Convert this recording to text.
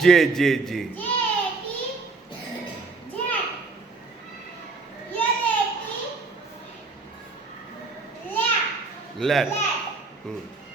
जे जे जे। Lat हम्म.